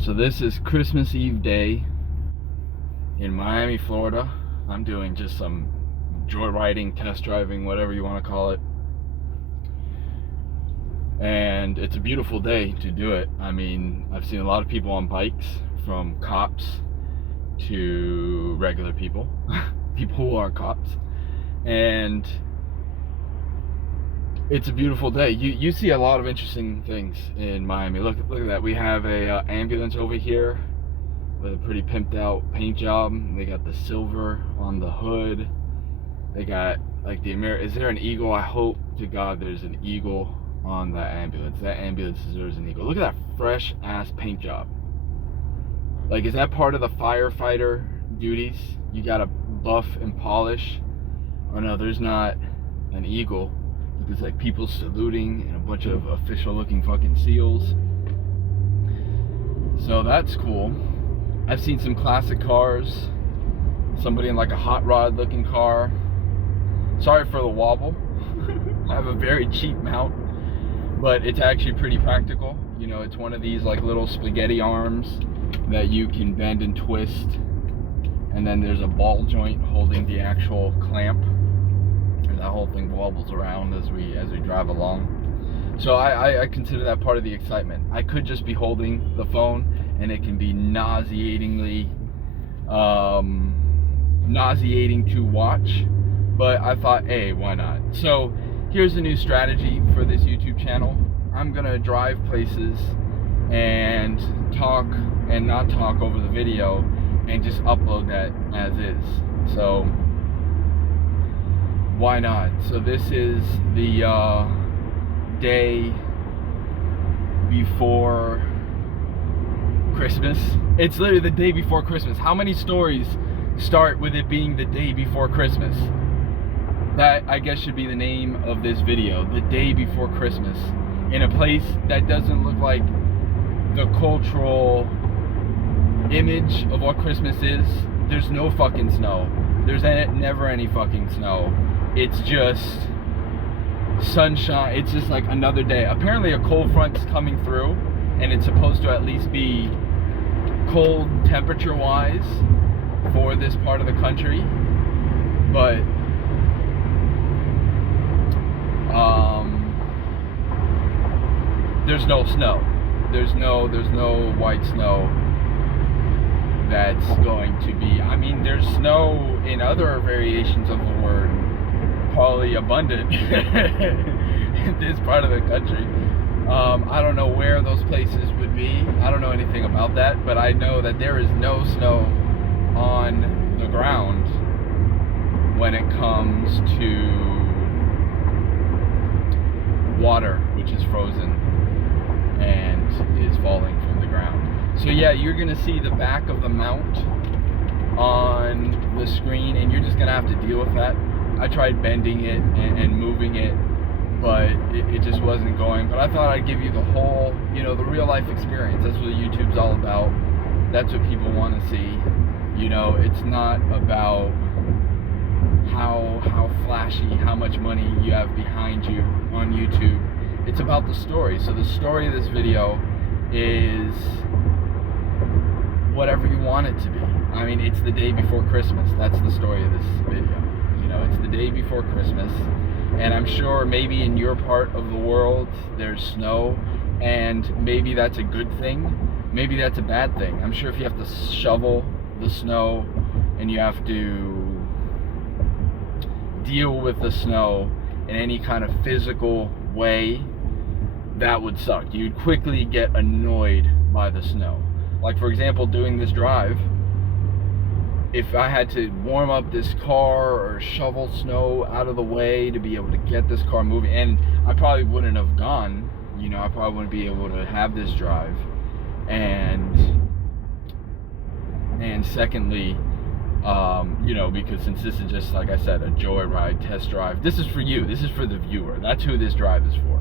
So this is Christmas Eve day in Miami, Florida. I'm doing just some joyriding, test driving, whatever you want to call it. And it's a beautiful day to do it. I mean, I've seen a lot of people on bikes, from cops to regular people, people who are cops. And it's a beautiful day. You see a lot of interesting things in Miami. Look at that. We have a ambulance over here with a pretty pimped out paint job. They got the silver on the hood. They got like is there an eagle? I hope to God there's an eagle on that ambulance. That ambulance deserves an eagle. Look at that fresh ass paint job. Like, is that part of the firefighter duties? You gotta buff and polish. Oh no, there's not an eagle. There's like people saluting and a bunch of official looking fucking seals. So that's cool. I've seen some classic cars. Somebody in like a hot rod looking car. Sorry for the wobble. I have a very cheap mount, but it's actually pretty practical. You know, it's one of these like little spaghetti arms that you can bend and twist, and then there's a ball joint holding the actual clamp. That whole thing wobbles around as we drive along. So I consider that part of the excitement. I could just be holding the phone and it can be nauseating to watch, but I thought, hey, why not? So here's a new strategy for this YouTube channel. I'm gonna drive places and talk and not talk over the video and just upload that as is. So why not? So this is the day before Christmas. It's literally the day before Christmas. How many stories start with it being the day before Christmas? That, I guess, should be the name of this video. The day before Christmas. In a place that doesn't look like the cultural image of what Christmas is. There's no fucking snow. There's never any fucking snow. It's just sunshine. It's just like another day. Apparently a cold front's coming through, and it's supposed to at least be cold temperature wise for this part of the country, but there's no snow. There's no white snow that's going to be, I mean, there's snow in other variations of the word, probably abundant in this part of the country. I don't know where those places would be. I don't know anything about that, but I know that there is no snow on the ground when it comes to water, which is frozen and is falling from the ground. So yeah, you're gonna see the back of the mount on the screen, and you're just gonna have to deal with that. I tried bending it and moving it, but it just wasn't going. But I thought I'd give you the whole, you know, the real life experience. That's what YouTube's all about. That's what people want to see. You know, it's not about how flashy, how much money you have behind you on YouTube. It's about the story. So the story of this video is whatever you want it to be. I mean, it's the day before Christmas. That's the story of this video. You know, it's the day before Christmas, and I'm sure maybe in your part of the world there's snow, and maybe that's a good thing, maybe that's a bad thing. I'm sure if you have to shovel the snow and you have to deal with the snow in any kind of physical way, that would suck. You'd quickly get annoyed by the snow. Like, for example, doing this drive, if I had to warm up this car or shovel snow out of the way to be able to get this car moving, and I probably wouldn't have gone, you know, I probably wouldn't be able to have this drive. And secondly, you know, because since this is just, like I said, a joyride test drive, this is for you, this is for the viewer. That's who this drive is for.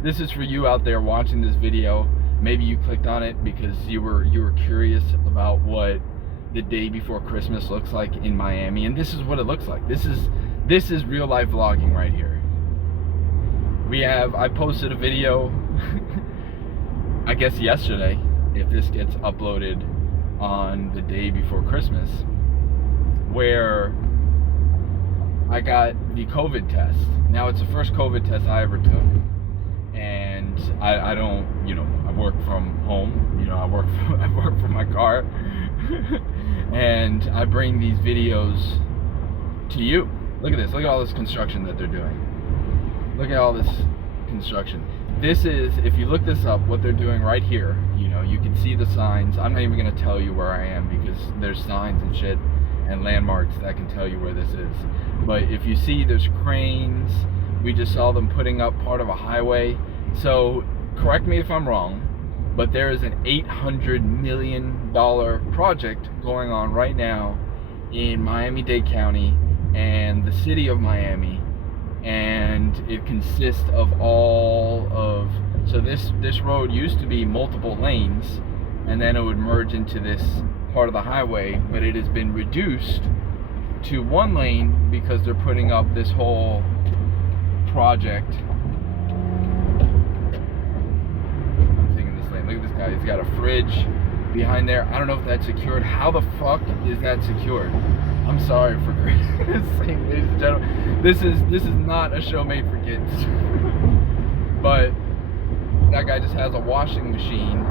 This is for you out there watching this video. Maybe you clicked on it because you were curious about what the day before Christmas looks like in Miami, and this is what it looks like. This is real life vlogging right here. I posted a video I guess yesterday, if this gets uploaded on the day before Christmas, where I got the COVID test. Now it's the first COVID test I ever took, and I don't, I work from home. I work from my car, and I bring these videos to you. Look at this. Look at all this construction that they're doing. Look at all this construction. This is, if you look this up, what they're doing right here. You can see the signs. I'm not even going to tell you where I am because there's signs and shit and landmarks that can tell you where this is. But if you see, there's cranes. We just saw them putting up part of a highway. So correct me if I'm wrong, but there is an $800 million project going on right now in Miami-Dade County and the city of Miami, and it consists of so this road used to be multiple lanes, and then it would merge into this part of the highway, but it has been reduced to one lane because they're putting up this whole project. I'm thinking this lane. Look at this guy. He's got a fridge behind there. I don't know if that's secured. How the fuck is that secured? I'm sorry for saying, ladies and gentlemen. This is not a show made for kids. But that guy just has a washing machine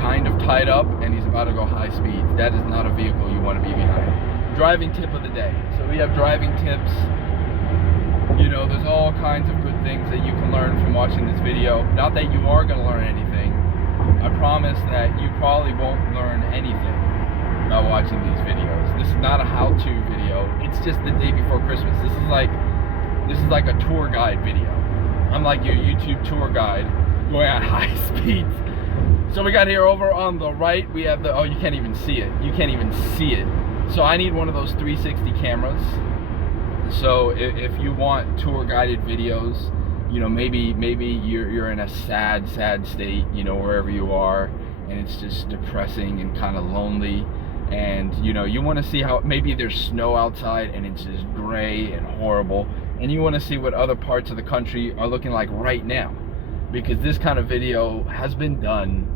kind of tied up, and he's about to go high speed. That is not a vehicle you want to be behind. Driving tip of the day. So we have driving tips. There's all kinds of good things that you can learn from watching this video. Not that you are going to learn anything. I promise that you probably won't learn anything about watching these videos. This is not a how-to video. It's just the day before Christmas. This is like a tour guide video. I'm like your YouTube tour guide going at high speeds. So we got here over on the right, we have you can't even see it. You can't even see it. So I need one of those 360 cameras. So if you want tour guided videos, maybe you're in a sad state, wherever you are, and it's just depressing and kind of lonely, and you want to see how maybe there's snow outside and it's just gray and horrible, and you want to see what other parts of the country are looking like right now, because this kind of video has been done,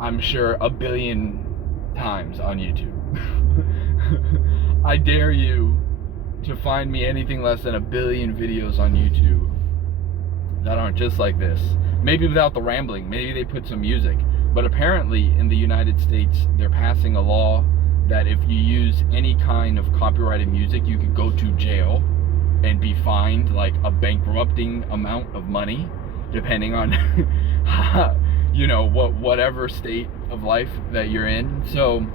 I'm sure, 1 billion times on YouTube. I dare you to find me anything less than 1 billion videos on YouTube that aren't just like this. Maybe without the rambling, maybe they put some music. But apparently in the United States, they're passing a law that if you use any kind of copyrighted music, you could go to jail and be fined like a bankrupting amount of money, depending on whatever state of life that you're in. So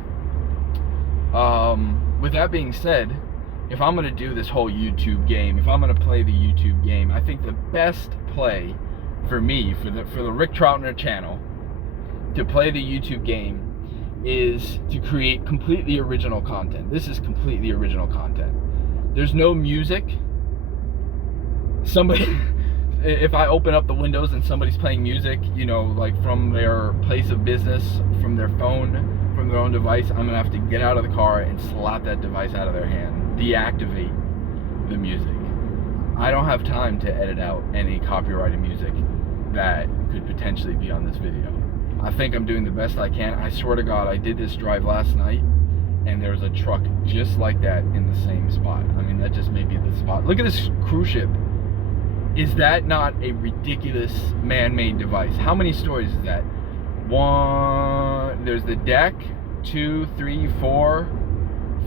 with that being said, if I'm going to do this whole YouTube game, if I'm going to play the YouTube game, I think the best play for me, for the Rick Troutner channel, to play the YouTube game is to create completely original content. This is completely original content. There's no music. If I open up the windows and somebody's playing music, like from their place of business, from their phone, from their own device, I'm gonna have to get out of the car and slap that device out of their hand, deactivate the music. I don't have time to edit out any copyrighted music that could potentially be on this video. I think I'm doing the best I can. I swear to God, I did this drive last night, and there was a truck just like that in the same spot. I mean, that just may be the spot. Look at this cruise ship. Is that not a ridiculous man-made device? How many stories is that? One, there's the deck, 2, 3, 4,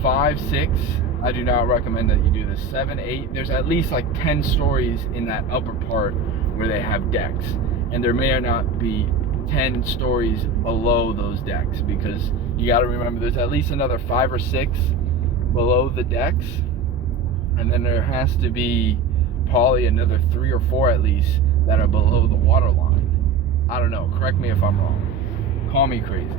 5, 6. I do not recommend that you do this. 7, 8. There's at least like 10 stories in that upper part where they have decks, and there may or not be 10 stories below those decks, because you got to remember there's at least another 5 or 6 below the decks, and then there has to be probably another 3 or 4 at least that are below the water line. I don't know, correct me if I'm wrong, call me crazy.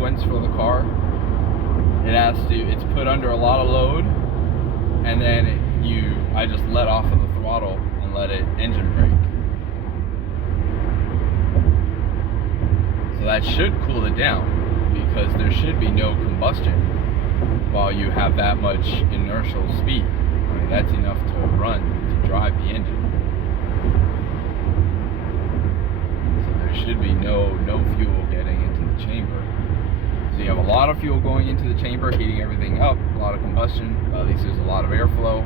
sequence for the car. It's put under a lot of load, and then I just let off of the throttle and let it engine brake. So that should cool it down, because there should be no combustion while you have that much inertial speed. I mean, that's enough to run, to drive the engine. So there should be no fuel getting into the chamber. So you have a lot of fuel going into the chamber, heating everything up, a lot of combustion, at least there's a lot of airflow,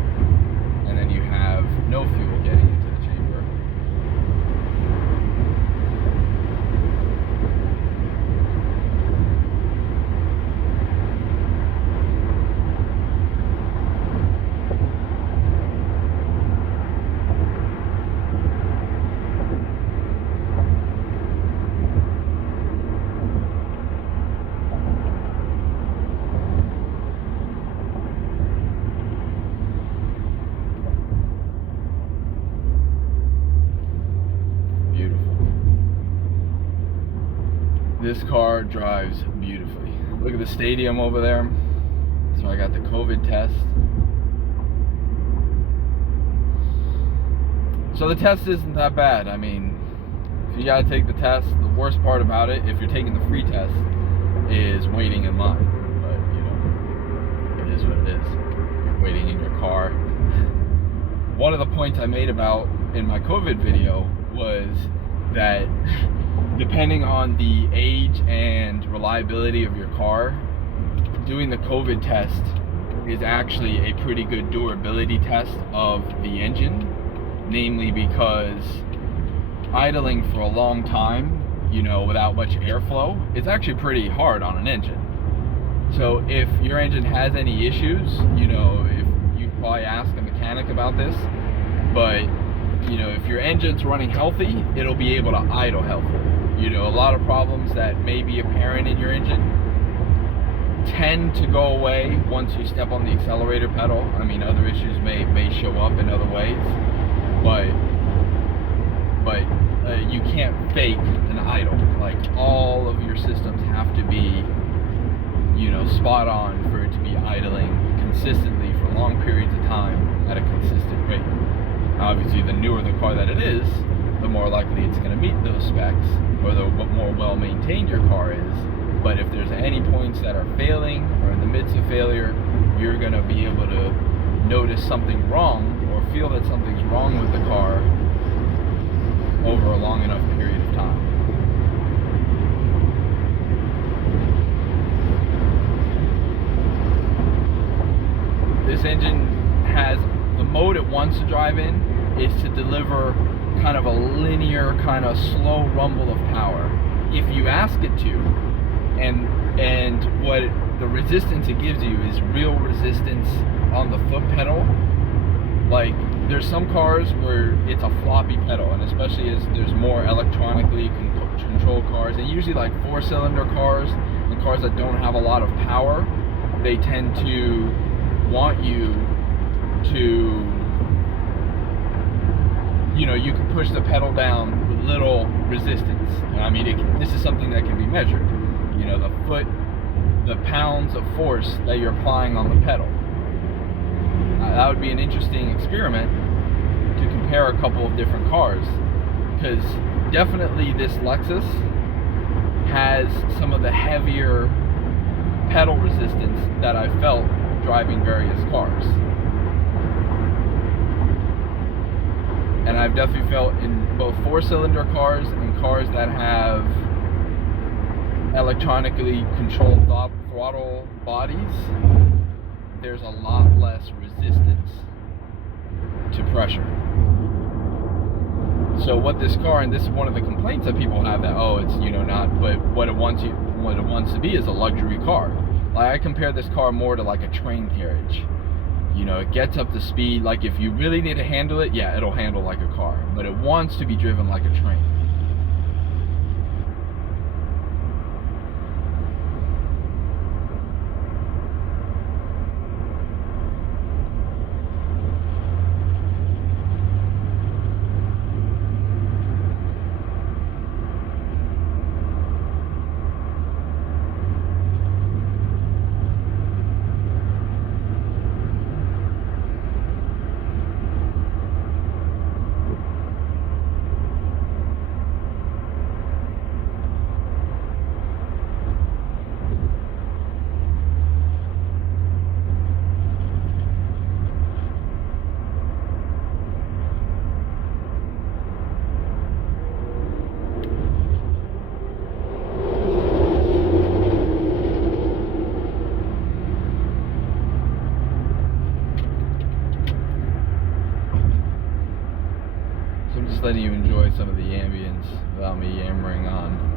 and then you have no fuel getting into the chamber. This car drives beautifully. Look at the stadium over there. So I got the COVID test. So the test isn't that bad. I mean, if you gotta take the test, the worst part about it, if you're taking the free test, is waiting in line. But you know, it is what it is. You're waiting in your car. One of the points I made about in my COVID video was that depending on the age and reliability of your car, doing the COVID test is actually a pretty good durability test of the engine, namely because idling for a long time, you know, without much airflow, it's actually pretty hard on an engine. So if your engine has any issues, you know, if you probably ask a mechanic about this, but you know, if your engine's running healthy, it'll be able to idle healthy. You know, a lot of problems that may be apparent in your engine tend to go away once you step on the accelerator pedal. I mean, other issues may show up in other ways, but you can't fake an idle. Like, all of your systems have to be, you know, spot on for it to be idling consistently for long periods of time at a consistent rate. Obviously, the newer the car that it is, the more likely it's going to meet those specs, or the more well maintained your car is. But if there's any points that are failing or in the midst of failure, you're going to be able to notice something wrong or feel that something's wrong with the car over a long enough period of time. This engine has, the mode it wants to drive in is to deliver kind of a linear, kind of slow rumble of power, if you ask it to. And what the resistance it gives you is real resistance on the foot pedal. Like, there's some cars where it's a floppy pedal, and especially as there's more electronically controlled cars, and usually like 4-cylinder cars and cars that don't have a lot of power, they tend to want you to, you know, you can push the pedal down with little resistance. I mean, this is something that can be measured. You know, the pounds of force that you're applying on the pedal. That would be an interesting experiment to compare a couple of different cars, because definitely this Lexus has some of the heavier pedal resistance that I felt driving various cars. And I've definitely felt in both 4-cylinder cars and cars that have electronically controlled throttle bodies, there's a lot less resistance to pressure. So what this car, and this is one of the complaints that people have, that, oh, it's, you know, not, but what it wants to be is a luxury car. Like, I compare this car more to like a train carriage. You know, it gets up to speed. Like, if you really need to handle it, yeah, it'll handle like a car, but it wants to be driven like a train. letting you enjoy some of the ambience without me yammering on.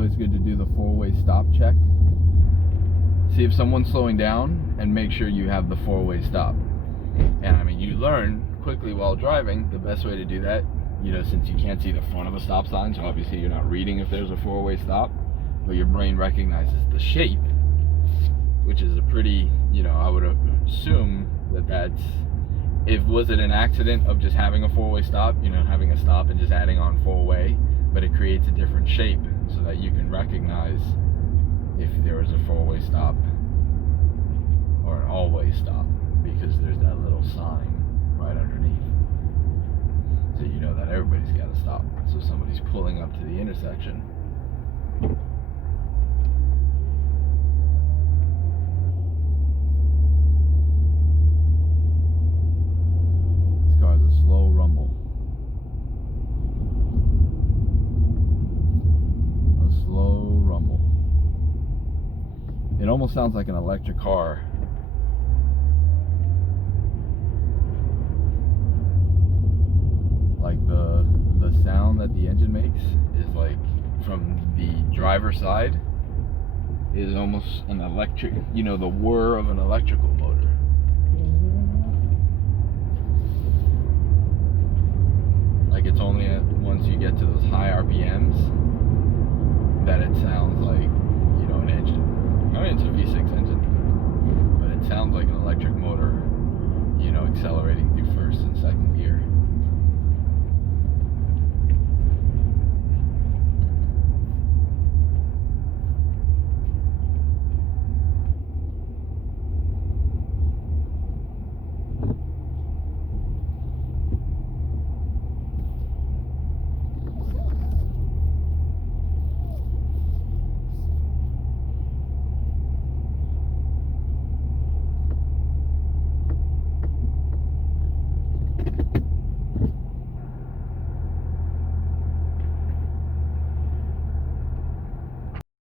It's good to do the four-way stop check. See if someone's slowing down and make sure you have the four-way stop. And I mean, you learn quickly while driving the best way to do that, you know, since you can't see the front of a stop sign, so obviously you're not reading if there's a four-way stop, but your brain recognizes the shape, which is a pretty, you know, I would assume that's, was it an accident of just having a four-way stop, you know, having a stop and just adding on four-way, but it creates a different shape so that you can recognize if there is a four-way stop or an all-way stop, because there's that little sign right underneath, so you know that everybody's got to stop. So somebody's pulling up to the intersection, this car is a slow rumble. Slow rumble. It almost sounds like an electric car. Like the sound that the engine makes is like, from the driver's side, is almost an electric, you know, the whir of an electrical motor. Like it's only once you get to those high RPMs that it sounds like